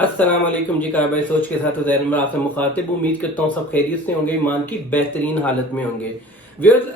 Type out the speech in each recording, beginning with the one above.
السلام علیکم جی، کہا بھائی سوچ کے ساتھ زہر میں آپ سے مخاطب. امید کرتا ہوں سب خیریت سے ہوں گے، ایمان کی بہترین حالت میں ہوں گے. ویورز،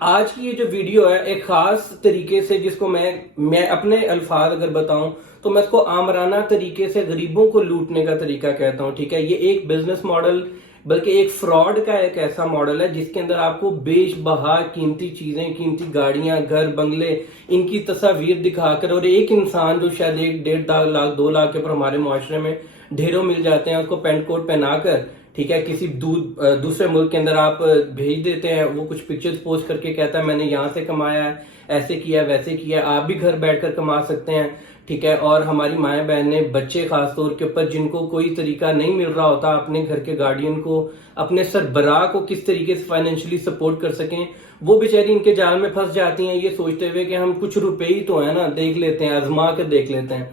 آج کی یہ جو ویڈیو ہے ایک خاص طریقے سے، جس کو میں اپنے الفاظ اگر بتاؤں تو میں اس کو آمرانہ طریقے سے غریبوں کو لوٹنے کا طریقہ کہتا ہوں. ٹھیک ہے، یہ ایک بزنس ماڈل بلکہ ایک فراڈ کا ایک ایسا ماڈل ہے جس کے اندر آپ کو بیش بہا قیمتی چیزیں، قیمتی گاڑیاں، گھر، بنگلے، ان کی تصاویر دکھا کر، اور ایک انسان جو شاید 1.5 لاکھ 2 لاکھ کے اوپر ہمارے معاشرے میں ڈھیروں مل جاتے ہیں، اس کو پینٹ کوٹ پہنا کر، ٹھیک ہے، کسی دوسرے ملک کے اندر آپ بھیج دیتے ہیں. وہ کچھ پکچرز پوسٹ کر کے کہتا ہے میں نے یہاں سے کمایا ہے، ایسے کیا ہے، ویسے کیا ہے. آپ بھی گھر بیٹھ کر کما سکتے ہیں. ٹھیک ہے، اور ہماری مائیں بہنیں، بچے خاص طور کے اوپر جن کو کوئی طریقہ نہیں مل رہا ہوتا اپنے گھر کے گارڈین کو، اپنے سربراہ کو کس طریقے سے فائنینشلی سپورٹ کر سکیں، وہ بیچاری ان کے جال میں پھنس جاتی ہیں، یہ سوچتے ہوئے کہ ہم کچھ روپے ہی تو ہیں نا، دیکھ لیتے ہیں، آزما کر دیکھ لیتے ہیں.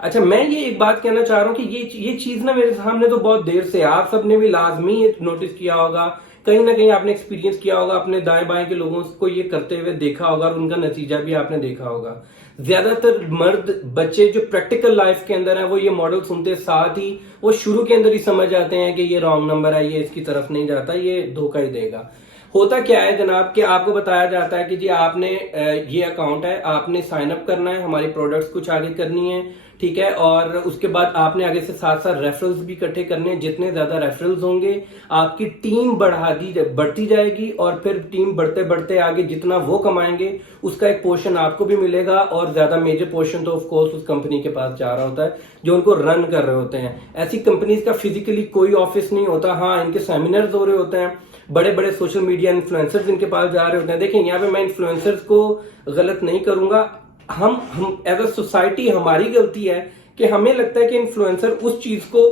اچھا، میں یہ ایک بات کہنا چاہ رہا ہوں کہ یہ چیز نا میرے سامنے تو بہت دیر سے، آپ سب نے بھی لازمی نوٹس کیا ہوگا، کہیں نہ کہیں آپ نے ایکسپیرینس کیا ہوگا، اپنے دائیں بائیں کے لوگوں کو یہ کرتے ہوئے دیکھا ہوگا، اور ان کا نتیجہ بھی آپ نے دیکھا ہوگا. زیادہ تر مرد بچے جو پریکٹیکل لائف کے اندر ہیں، وہ یہ ماڈل سنتے ساتھ ہی وہ شروع کے اندر ہی سمجھ جاتے ہیں کہ یہ رانگ نمبر ہے، یہ اس کی طرف نہیں جاتا، یہ دھوکہ ہی دے گا. ہوتا کیا ہے جناب کہ آپ کو بتایا جاتا ہے کہ جی آپ نے یہ اکاؤنٹ ہے، آپ نے سائن اپ کرنا ہے، ہماری پروڈکٹس کچھ آگے کرنی ہے. ٹھیک ہے، اور اس کے بعد آپ نے آگے سے ساتھ ساتھ ریفرلز بھی اکٹھے کرنے ہیں. جتنے زیادہ ریفرلز ہوں گے آپ کی ٹیم بڑھتی جائے گی، اور پھر ٹیم بڑھتے بڑھتے آگے جتنا وہ کمائیں گے اس کا ایک پورشن آپ کو بھی ملے گا، اور زیادہ میجر پورشن تو آف کورس اس کمپنی کے پاس جا رہا ہوتا ہے جو ان کو رن کر رہے ہوتے ہیں. ایسی کمپنیز کا فزیکلی کوئی آفس نہیں ہوتا. ہاں، ان کے سیمینرز ہو رہے ہوتے ہیں، بڑے بڑے سوشل میڈیا انفلوئنسرز ان کے پاس جا رہے ہوتے ہیں. دیکھیں، یہاں پہ میں انفلوئنسرز کو غلط نہیں کروں گا. ہم ایز اے سوسائٹی ہماری غلطی ہے کہ ہمیں لگتا ہے کہ انفلوئنسر اس چیز کو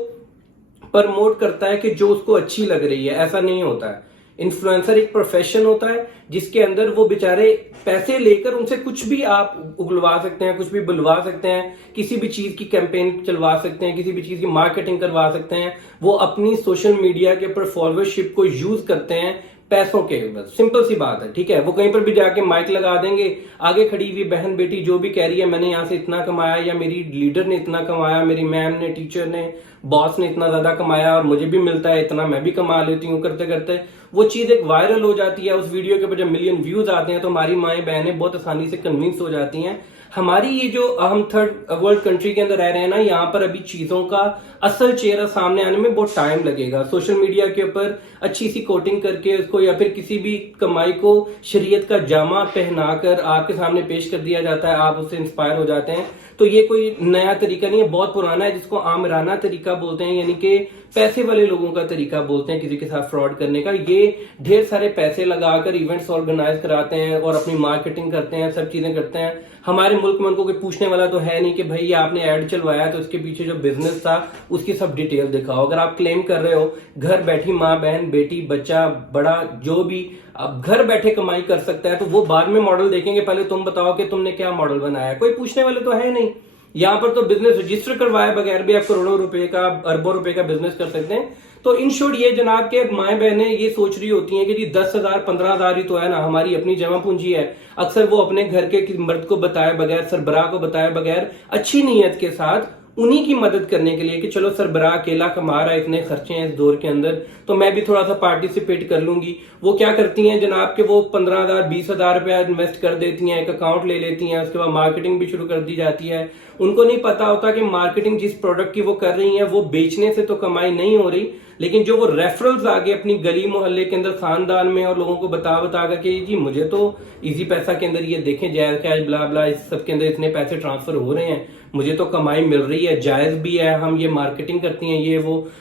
پرموٹ کرتا ہے کہ جو اس کو اچھی لگ رہی ہے. ایسا نہیں ہوتا ہے. انفلوئنسر ایک پروفیشن ہوتا ہے جس کے اندر وہ بیچارے پیسے لے کر ان سے کچھ بھی آپ اگلوا سکتے ہیں، کچھ بھی بلوا سکتے ہیں، کسی بھی چیز کی کیمپین چلوا سکتے ہیں، کسی بھی چیز کی مارکیٹنگ کروا سکتے ہیں. وہ اپنی سوشل میڈیا کے اوپر فالوورشپ کو یوز کرتے ہیں پیسوں کے. بس سمپل سی بات ہے. ٹھیک ہے، وہ کہیں پر بھی جا کے مائک لگا دیں گے، آگے کھڑی ہوئی بہن بیٹی جو بھی کہہ رہی ہے میں نے یہاں سے اتنا کمایا، یا میری لیڈر نے اتنا کمایا، میری میم نے، ٹیچر نے، باس نے اتنا زیادہ کمایا اور مجھے بھی ملتا ہے اتنا، میں بھی کما لیتی ہوں، کرتے کرتے وہ چیز ایک وائرل ہو جاتی ہے. اس ویڈیو کے اوپر جب ملین ویوز آتے ہیں تو ہماری مائیں بہنیں بہت آسانی سے کنونس ہو جاتی ہیں. ہماری یہ جو ہم تھرڈ ورلڈ کنٹری کے اندر رہ رہے ہیں نا، یہاں پر ابھی چیزوں کا اصل چہرہ سامنے آنے میں بہت ٹائم لگے گا. سوشل میڈیا کے اوپر اچھی سی کوٹنگ کر کے اس کو، یا پھر کسی بھی کمائی کو شریعت کا جامع پہنا کر آپ کے سامنے پیش کر دیا جاتا ہے، آپ اس سے انسپائر ہو جاتے ہیں. تو یہ کوئی نیا طریقہ نہیں ہے، بہت پرانا ہے، جس کو آمرانہ طریقہ بولتے ہیں، یعنی کہ پیسے والے لوگوں کا طریقہ بولتے ہیں کسی کے ساتھ فراڈ کرنے کا. یہ ڈھیر سارے پیسے لگا کر ایونٹس آرگنائز کراتے ہیں اور اپنی مارکیٹنگ کرتے ہیں، سب چیزیں کرتے ہیں. ہمارے ملک میں ان کو کوئی پوچھنے والا تو ہے نہیں کہ بھائی آپ نے ایڈ چلوایا تو اس کے پیچھے جو بزنس تھا اس کی سب ڈیٹیل دکھاؤ. اگر آپ کلیم کر رہے ہو گھر بیٹھی ماں بہن بیٹی بچہ بڑا جو بھی اب گھر بیٹھے کمائی کر سکتا ہے، تو وہ بعد میں ماڈل دیکھیں گے. پہلے تم بتاؤ کہ تم نے کیا ماڈل بنایا ہے. کوئی پوچھنے والے تو ہے نہیں. یہاں پر تو بزنس رجسٹر کروائے بغیر بھی آپ کروڑوں روپے کا، اربوں روپے کا بزنس کر سکتے ہیں. تو ان شورٹ یہ جناب کہ مائیں بہنیں یہ سوچ رہی ہوتی ہیں کہ جی 10,000 15,000 ہی تو ہے نا، ہماری اپنی جمع پونجی ہے. اکثر وہ اپنے گھر کے مرد کو بتائے بغیر، سربراہ کو بتائے بغیر، اچھی نیت کے ساتھ انہی کی مدد کرنے کے لیے کہ چلو سربراہ اکیلا کما رہا ہے، اتنے خرچے ہیں اس دور کے اندر، تو میں بھی تھوڑا سا پارٹیسپیٹ کر لوں گی. وہ کیا کرتی ہیں جناب کہ وہ 15,000 20,000 روپیہ انویسٹ کر دیتی ہیں، ایک اکاؤنٹ لے لیتی ہیں، اس کے بعد مارکیٹنگ بھی شروع کر دی جاتی ہے. ان کو نہیں پتا ہوتا کہ مارکیٹنگ جس پروڈکٹ کی وہ کر رہی ہیں وہ بیچنے سے تو کمائی نہیں ہو رہی، لیکن جو وہ ریفرلز آگے اپنی گلی محلے کے اندر، خاندان میں، اور لوگوں کو بتا کر کہ جی مجھے تو ایزی پیسہ کے اندر یہ دیکھیں جائز کیش بلا بلا اس سب کے اندر اتنے پیسے ٹرانسفر ہو رہے ہیں، مجھے تو کمائی مل رہی ہے، جائز بھی ہے، ہم یہ مارکیٹنگ کرتی ہیں، یہ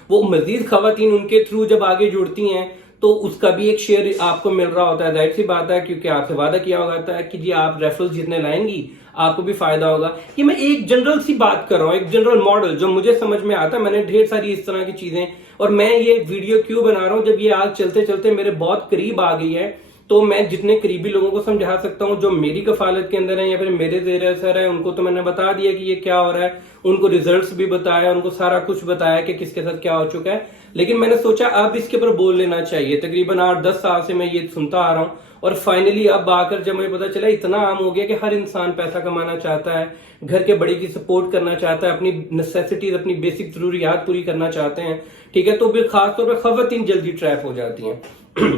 وہ مزید خواتین ان کے تھرو جب آگے جڑتی ہیں تو اس کا بھی ایک شیئر آپ کو مل رہا ہوتا ہے. ظاہر سی بات ہے کیونکہ آپ سے وعدہ کیا ہوتا ہے کہ جی آپ ریفرلز جتنے لائیں گی آپ کو بھی فائدہ ہوگا. یہ میں ایک جنرل سی بات کر رہا ہوں، ایک جنرل ماڈل جو مجھے سمجھ میں آتا ہے. میں نے ڈھیر ساری اس طرح کی چیزیں، اور میں یہ ویڈیو کیوں بنا رہا ہوں جب یہ آگ چلتے چلتے میرے بہت قریب آ گئی ہے تو میں جتنے قریبی لوگوں کو سمجھا سکتا ہوں جو میری کفالت کے اندر ہیں یا پھر میرے زیر اثر ہے، ان کو تو میں نے بتا دیا کہ یہ کیا ہو رہا ہے، ان کو ریزلٹس بھی بتایا، ان کو سارا کچھ بتایا کہ کس کے ساتھ کیا ہو چکا ہے. لیکن میں نے سوچا اب اس کے اوپر بول لینا چاہیے. تقریباً 8-10 سال سے میں یہ سنتا آ رہا ہوں، اور فائنلی اب آ کر جب مجھے پتا چلا اتنا عام ہو گیا کہ ہر انسان پیسہ کمانا چاہتا ہے، گھر کے بڑے کی سپورٹ کرنا چاہتا ہے، اپنی نیسیسٹیز، اپنی بیسک ضروریات پوری کرنا چاہتے ہیں، ٹھیک ہے. تو پھر خاص طور پہ خواتین جلدی ٹریپ ہو جاتی ہیں.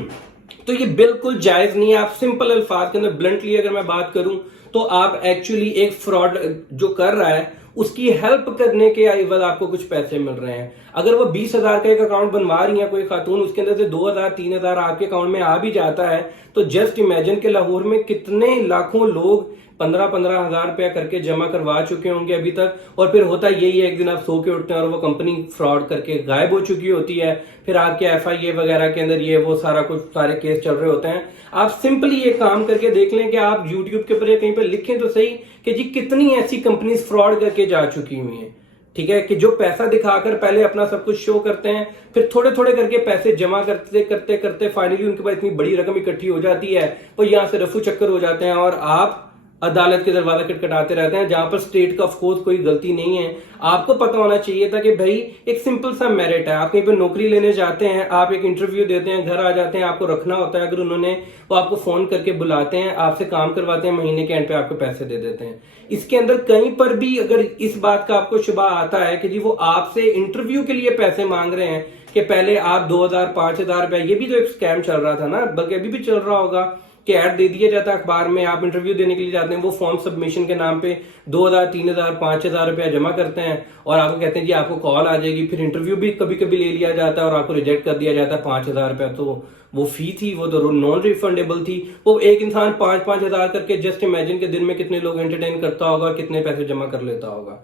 تو یہ بالکل جائز نہیں ہے. آپ سمپل الفاظ کے اندر بلنٹلی اگر میں بات کروں تو آپ ایکچولی ایک فراڈ جو کر رہا ہے اس کی ہیلپ کرنے کے عوض آپ کو کچھ پیسے مل رہے ہیں. اگر وہ 20,000 کا ایک اکاؤنٹ بنوا رہی ہیں کوئی خاتون، اس کے اندر سے 2,000-3,000 آپ کے اکاؤنٹ میں آ بھی جاتا ہے، تو جسٹ امیجن کہ لاہور میں کتنے لاکھوں لوگ 15,000 روپیہ کر کے جمع کروا چکے ہوں گے ابھی تک. اور پھر ہوتا یہی ہے ایک دن آپ سو کے اٹھتے ہیں اور وہ کمپنی فراڈ کر کے غائب ہو چکی ہوتی ہے. پھر آپ کے FIA وغیرہ کے اندر یہ وہ سارا کچھ سارے کیس چل رہے ہوتے ہیں. آپ سمپلی یہ کام کر کے دیکھ لیں کہ آپ YouTube کے اوپر یا کہیں پہ لکھیں تو صحیح کہ جی کتنی ایسی کمپنیز فراڈ کر کے جا چکی ہوئی ہیں، ٹھیک ہے، کہ جو پیسہ دکھا کر پہلے اپنا سب کچھ شو کرتے ہیں، پھر تھوڑے تھوڑے کر کے پیسے جمع کرتے کرتے کرتے فائنلی ان کے پاس اتنی بڑی رقم اکٹھی ہو جاتی ہے، وہ یہاں سے رفو چکر ہو جاتے ہیں اور آپ عدالت کے دروازہ کٹکھٹاتے رہتے ہیں، جہاں پر اسٹیٹ کا آف کورس کوئی غلطی نہیں ہے. آپ کو پتا ہونا چاہیے تھا کہ بھائی ایک سمپل سا میرٹ ہے، آپ کہیں پہ نوکری لینے جاتے ہیں، آپ ایک انٹرویو دیتے ہیں، گھر آ جاتے ہیں، آپ کو رکھنا ہوتا ہے، اگر انہوں نے وہ آپ کو فون کر کے بلاتے ہیں، آپ سے کام کرواتے ہیں، مہینے کے اینڈ پہ آپ کو پیسے دے دیتے ہیں. اس کے اندر کہیں پر بھی اگر اس بات کا آپ کو شبہ آتا ہے کہ جی وہ آپ سے انٹرویو کے لیے پیسے مانگ رہے ہیں کہ پہلے آپ 2,000-5,000 روپے، یہ بھی تو ایک سکیم چل رہا تھا نا، بلکہ ابھی بھی چل رہا ہوگا کہ ایڈ دے دیا جاتا ہے اخبار میں، آپ انٹرویو دینے کے لیے جاتے ہیں، وہ فارم سبمیشن کے نام پہ 2,000-3,000-5,000 روپیہ جمع کرتے ہیں اور آپ کو کہتے ہیں جی آپ کو کال آ جائے گی. پھر انٹرویو بھی کبھی کبھی لے لیا جاتا ہے اور آپ کو ریجیکٹ کر دیا جاتا ہے. 5,000 روپیہ تو وہ فی تھی، وہ تو نان ریفنڈیبل تھی. وہ ایک انسان 5,000 کر کے جسٹ امیجن کے دن میں کتنے لوگ انٹرٹین کرتا ہوگا اور کتنے پیسے جمع کر لیتا ہوگا.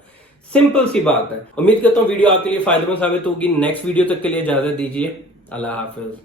سمپل سی بات ہے. امید کرتا ہوں ویڈیو آپ کے لیے فائدہ مند ثابت ہوگی. نیکسٹ ویڈیو تک کے لیے اجازت دیجیے. اللہ حافظ.